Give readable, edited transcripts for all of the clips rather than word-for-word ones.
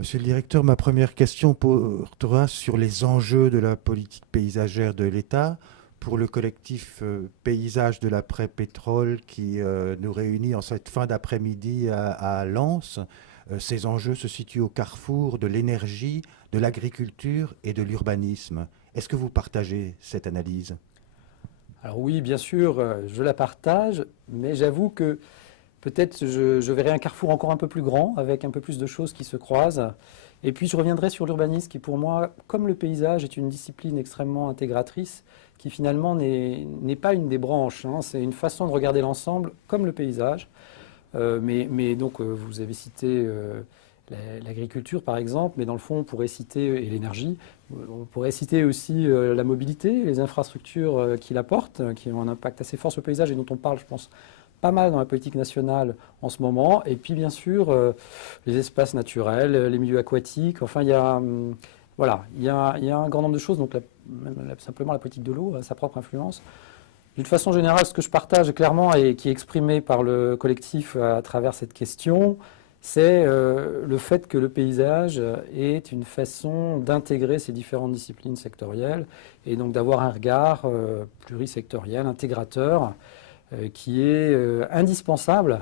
Monsieur le directeur, ma première question portera sur les enjeux de la politique paysagère de l'État pour le collectif Paysage de l'après-pétrole qui nous réunit en cette fin d'après-midi à Lens. Ces enjeux se situent au carrefour de l'énergie, de l'agriculture et de l'urbanisme. Est-ce que vous partagez cette analyse? Alors oui, bien sûr, je la partage, mais j'avoue que peut-être je verrai un carrefour encore un peu plus grand, avec un peu plus de choses qui se croisent. Et puis je reviendrai sur l'urbanisme, qui pour moi, comme le paysage, est une discipline extrêmement intégratrice, qui finalement n'est pas une des branches, hein. C'est une façon de regarder l'ensemble, comme le paysage. Mais donc, vous avez cité l'agriculture, par exemple, mais dans le fond, on pourrait citer, et l'énergie, on pourrait citer aussi la mobilité, les infrastructures qui l'apportent, qui ont un impact assez fort sur le paysage et dont on parle, je pense, pas mal dans la politique nationale en ce moment. Et puis, bien sûr, les espaces naturels, les milieux aquatiques. Enfin, voilà, il y a un grand nombre de choses. Donc, simplement, la politique de l'eau a sa propre influence. D'une façon générale, ce que je partage clairement et qui est exprimé par le collectif à travers cette question, c'est le fait que le paysage est une façon d'intégrer ces différentes disciplines sectorielles et donc d'avoir un regard plurisectoriel, intégrateur, qui est indispensable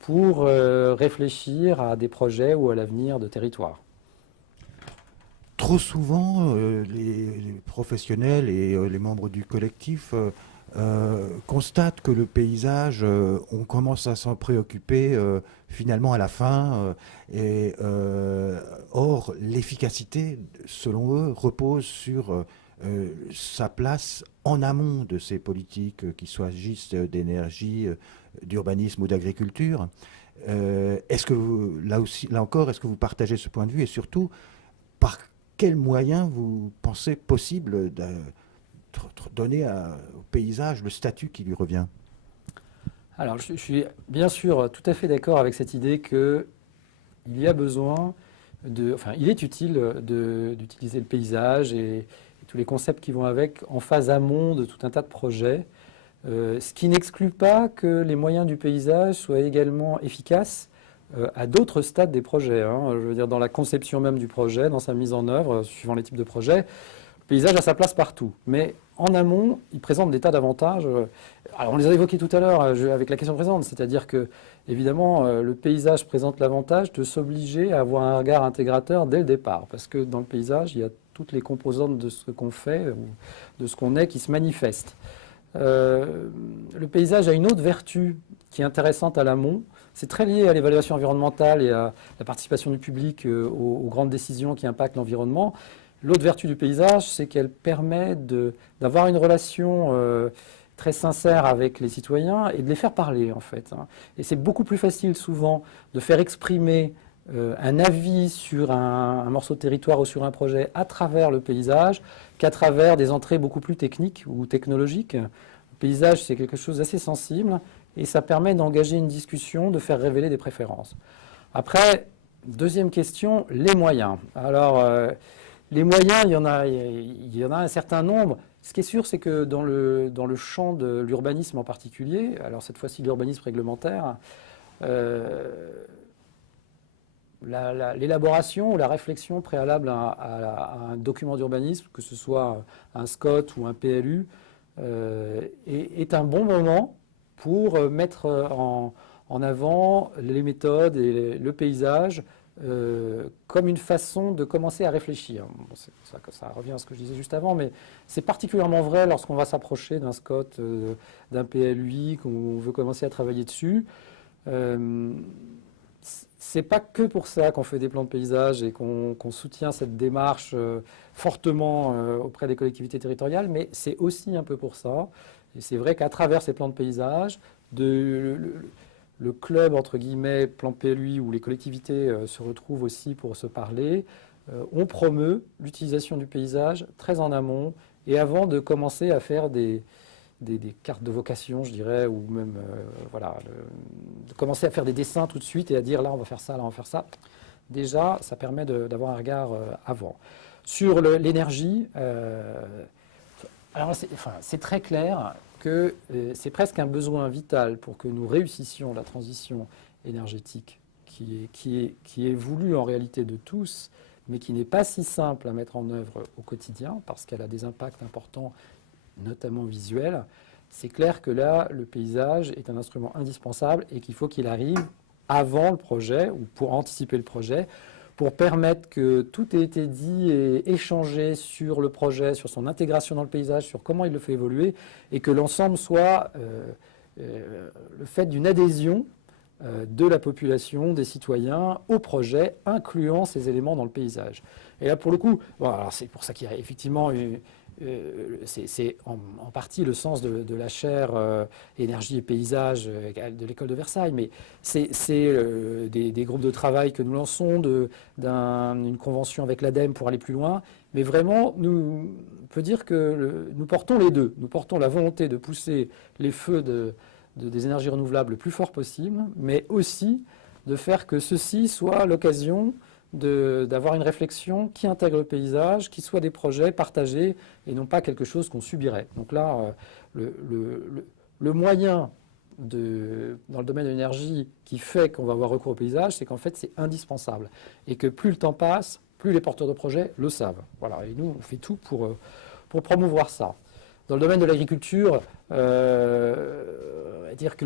pour réfléchir à des projets ou à l'avenir de territoire. Trop souvent, les professionnels et les membres du collectif constatent que le paysage, on commence à s'en préoccuper finalement à la fin. Or, l'efficacité, selon eux, repose sur sa place en amont de ces politiques, qu'il s'agisse d'énergie, d'urbanisme ou d'agriculture. Est-ce que là aussi, là encore, est-ce que vous partagez ce point de vue et surtout, par quels moyens vous pensez possible de donner au paysage le statut qui lui revient? Alors, je suis bien sûr tout à fait d'accord avec cette idée qu'il y a besoin enfin, il est utile d'utiliser le paysage et tous les concepts qui vont avec en phase amont de tout un tas de projets, ce qui n'exclut pas que les moyens du paysage soient également efficaces à d'autres stades des projets, hein. Je veux dire, dans la conception même du projet, dans sa mise en œuvre, suivant les types de projets, le paysage a sa place partout. Mais en amont, il présente des tas d'avantages. Alors, on les a évoqués tout à l'heure avec la question présente, c'est-à-dire que, évidemment, le paysage présente l'avantage de s'obliger à avoir un regard intégrateur dès le départ. Parce que dans le paysage, il y a toutes les composantes de ce qu'on fait ou de ce qu'on est qui se manifestent. Le paysage a une autre vertu qui est intéressante à l'amont. C'est très lié à l'évaluation environnementale et à la participation du public aux grandes décisions qui impactent l'environnement. L'autre vertu du paysage, c'est qu'elle permet d'avoir une relation très sincère avec les citoyens et de les faire parler, en fait, hein. Et c'est beaucoup plus facile, souvent, de faire exprimer un avis sur un morceau de territoire ou sur un projet à travers le paysage qu'à travers des entrées beaucoup plus techniques ou technologiques. Le paysage, c'est quelque chose d'assez sensible et ça permet d'engager une discussion, de faire révéler des préférences. Après, deuxième question, les moyens. Alors, les moyens, il y en a un certain nombre. Ce qui est sûr, c'est que dans le champ de l'urbanisme en particulier, alors cette fois-ci l'urbanisme réglementaire, euh, l'élaboration ou la réflexion préalable à un document d'urbanisme, que ce soit un SCOT ou un PLU, est un bon moment pour mettre en avant les méthodes et le paysage comme une façon de commencer à réfléchir. Bon, ça revient à ce que je disais juste avant, mais c'est particulièrement vrai lorsqu'on va s'approcher d'un SCOT, d'un PLUI, qu'on veut commencer à travailler dessus. Euh, c'est pas que pour ça qu'on fait des plans de paysage et qu'on soutient cette démarche fortement auprès des collectivités territoriales, mais c'est aussi un peu pour ça. Et c'est vrai qu'à travers ces plans de paysage, le club, entre guillemets, plan PLUI, où les collectivités se retrouvent aussi pour se parler, on promeut l'utilisation du paysage très en amont et avant de commencer à faire des cartes de vocation, je dirais, ou même voilà, de commencer à faire des dessins tout de suite et à dire là on va faire ça, là on va faire ça. Déjà, ça permet d'avoir un regard avant. Sur l'énergie, alors c'est très clair que c'est presque un besoin vital pour que nous réussissions la transition énergétique qui est voulue en réalité de tous, mais qui n'est pas si simple à mettre en œuvre au quotidien, parce qu'elle a des impacts importants, notamment visuels, c'est clair que là, le paysage est un instrument indispensable et qu'il faut qu'il arrive avant le projet, ou pour anticiper le projet, pour permettre que tout ait été dit et échangé sur le projet, sur son intégration dans le paysage, sur comment il le fait évoluer, et que l'ensemble soit le fait d'une adhésion de la population, des citoyens, au projet, incluant ces éléments dans le paysage. Et là, pour le coup, bon, alors c'est pour ça qu'il y a effectivement c'est en partie le sens de la chaire énergie et paysage de l'école de Versailles, mais c'est des groupes de travail que nous lançons, une convention avec l'ADEME pour aller plus loin, mais vraiment, on peut dire que nous portons les deux. Nous portons la volonté de pousser les feux des énergies renouvelables le plus fort possible, mais aussi de faire que ceci soit l'occasion d'avoir une réflexion qui intègre le paysage, qui soit des projets partagés et non pas quelque chose qu'on subirait. Donc là, le moyen dans le domaine de l'énergie qui fait qu'on va avoir recours au paysage, c'est qu'en fait c'est indispensable et que plus le temps passe, plus les porteurs de projets le savent. Voilà, et nous on fait tout pour promouvoir ça. Dans le domaine de l'agriculture, dire que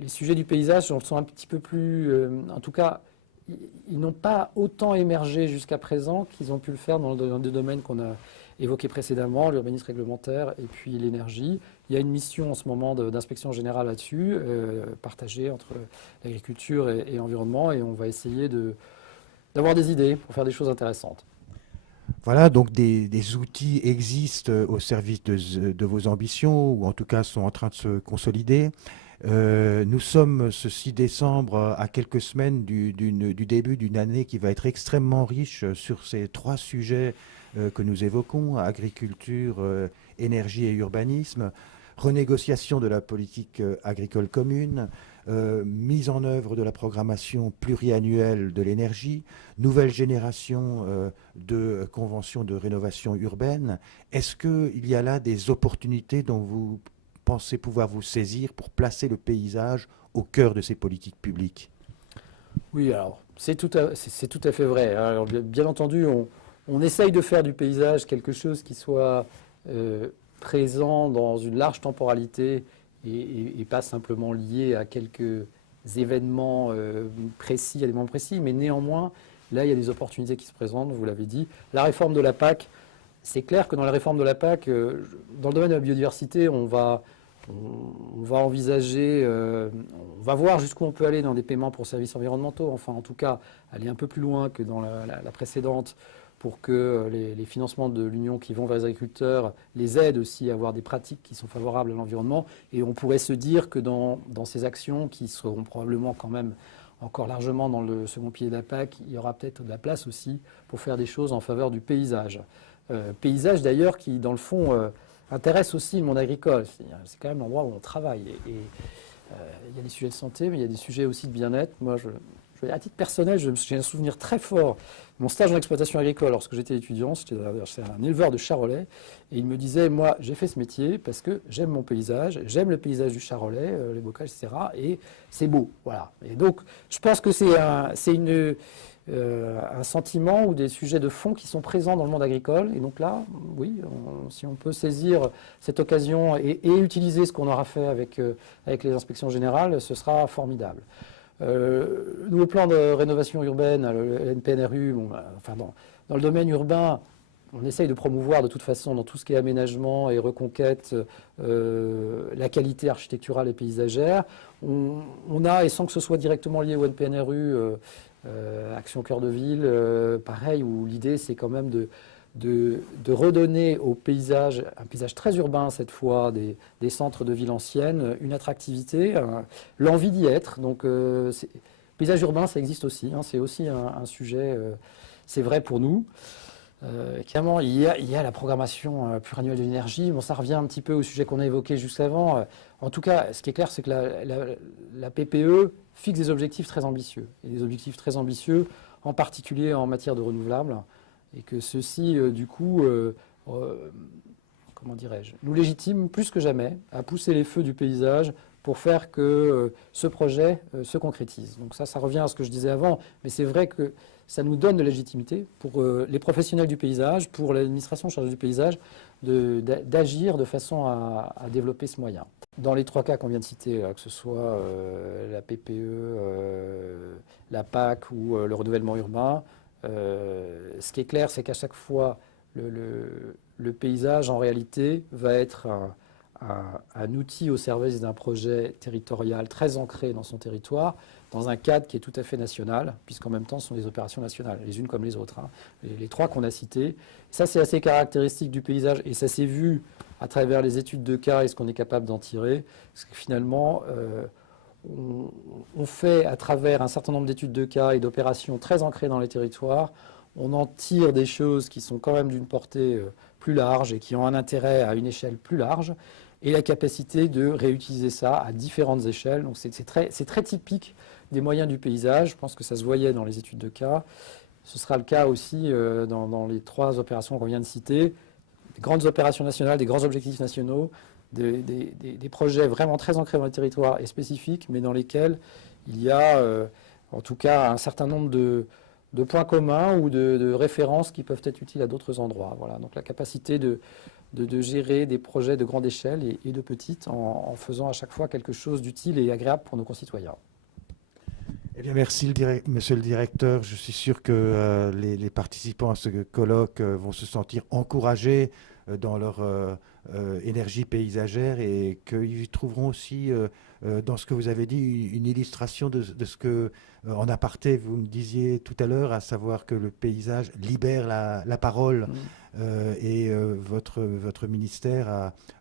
les sujets du paysage sont un petit peu plus, en tout cas, ils n'ont pas autant émergé jusqu'à présent qu'ils ont pu le faire dans des domaines qu'on a évoqués précédemment, l'urbanisme réglementaire et puis l'énergie. Il y a une mission en ce moment d'inspection générale là-dessus, partagée entre l'agriculture et l'environnement, et on va essayer d'avoir des idées pour faire des choses intéressantes. Voilà, donc des outils existent au service de vos ambitions, ou en tout cas sont en train de se consolider. Nous sommes ce 6 décembre à quelques semaines du début d'une année qui va être extrêmement riche sur ces trois sujets que nous évoquons: agriculture, énergie et urbanisme, renégociation de la politique agricole commune, mise en œuvre de la programmation pluriannuelle de l'énergie, nouvelle génération de conventions de rénovation urbaine. Est-ce qu'il y a là des opportunités dont vous pensez pouvoir vous saisir pour placer le paysage au cœur de ces politiques publiques? Oui, alors c'est tout à fait vrai. Alors, bien entendu, on essaye de faire du paysage quelque chose qui soit présent dans une large temporalité et pas simplement lié à quelques événements précis, à des moments précis, mais néanmoins, là, il y a des opportunités qui se présentent, vous l'avez dit. La réforme de la PAC, c'est clair que dans la réforme de la PAC, dans le domaine de la biodiversité, on va envisager, on va voir jusqu'où on peut aller dans des paiements pour services environnementaux, enfin en tout cas aller un peu plus loin que dans la précédente, pour que les financements de l'Union qui vont vers les agriculteurs les aident aussi à avoir des pratiques qui sont favorables à l'environnement. Et on pourrait se dire que dans ces actions, qui seront probablement quand même encore largement dans le second pilier de la PAC, il y aura peut-être de la place aussi pour faire des choses en faveur du paysage. Paysage d'ailleurs qui, dans le fond, intéresse aussi le monde agricole. C'est quand même l'endroit où on travaille. Et il y a des sujets de santé, mais il y a des sujets aussi de bien-être. Moi, à titre personnel, j'ai un souvenir très fort. Mon stage en exploitation agricole, lorsque j'étais étudiant, c'était un éleveur de charolais. Et il me disait, moi, j'ai fait ce métier parce que j'aime mon paysage, j'aime le paysage du charolais, les bocages, etc. Et c'est beau. Voilà. Et donc, je pense que c'est un sentiment ou des sujets de fond qui sont présents dans le monde agricole. Et donc là, oui, si on peut saisir cette occasion et utiliser ce qu'on aura fait avec les inspections générales, ce sera formidable. Nouveau plan de rénovation urbaine, le NPNRU, dans le domaine urbain, on essaye de promouvoir de toute façon dans tout ce qui est aménagement et reconquête la qualité architecturale et paysagère. On a, et sans que ce soit directement lié au NPNRU, Action Cœur de Ville, pareil, où l'idée c'est quand même de redonner au paysage, un paysage très urbain cette fois, des centres de villes anciennes, une attractivité, l'envie d'y être. Donc, paysage urbain, ça existe aussi. C'est aussi un sujet, c'est vrai pour nous. Clairement, il y a la programmation pluriannuelle de l'énergie. Bon, ça revient un petit peu au sujet qu'on a évoqué juste avant. En tout cas, ce qui est clair, c'est que la PPE fixe des objectifs très ambitieux. Et des objectifs très ambitieux, en particulier en matière de renouvelables. Et que ceci, du coup, comment dirais-je, nous légitime plus que jamais à pousser les feux du paysage pour faire que ce projet se concrétise. Donc ça revient à ce que je disais avant, mais c'est vrai que ça nous donne de la légitimité pour les professionnels du paysage, pour l'administration chargée du paysage, d'agir de façon à développer ce moyen. Dans les 3 cas qu'on vient de citer, que ce soit la PPE, la PAC ou le renouvellement urbain, ce qui est clair, c'est qu'à chaque fois, le paysage, en réalité, va être un outil au service d'un projet territorial très ancré dans son territoire, dans un cadre qui est tout à fait national, puisqu'en même temps, ce sont des opérations nationales, les unes comme les autres. Hein. Les 3 qu'on a cités. Ça, c'est assez caractéristique du paysage, et ça s'est vu à travers les études de cas et ce qu'on est capable d'en tirer. Parce que finalement, on fait, à travers un certain nombre d'études de cas et d'opérations très ancrées dans les territoires, on en tire des choses qui sont quand même d'une portée plus large et qui ont un intérêt à une échelle plus large, et la capacité de réutiliser ça à différentes échelles. Donc c'est très typique des moyens du paysage. Je pense que ça se voyait dans les études de cas. Ce sera le cas aussi dans les 3 opérations qu'on vient de citer. Des grandes opérations nationales, des grands objectifs nationaux, des projets vraiment très ancrés dans le territoire et spécifiques, mais dans lesquels il y a en tout cas un certain nombre de points communs ou de références qui peuvent être utiles à d'autres endroits. Voilà. Donc la capacité de gérer des projets de grande échelle et de petite en faisant à chaque fois quelque chose d'utile et agréable pour nos concitoyens. Eh bien, merci, monsieur le directeur. Je suis sûr que les participants à ce colloque vont se sentir encouragés dans leur énergie paysagère et qu'ils trouveront aussi dans ce que vous avez dit une illustration de ce que, en aparté, vous me disiez tout à l'heure, à savoir que le paysage libère la parole. Et votre ministère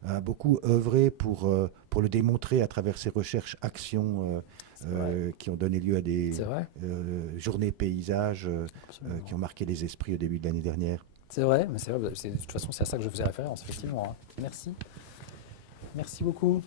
a beaucoup œuvré pour le démontrer à travers ses recherches-actions qui ont donné lieu à des journées paysages qui ont marqué les esprits au début de l'année dernière. C'est vrai, mais c'est vrai, de toute façon c'est à ça que je faisais référence, effectivement. Hein. Merci. Merci beaucoup.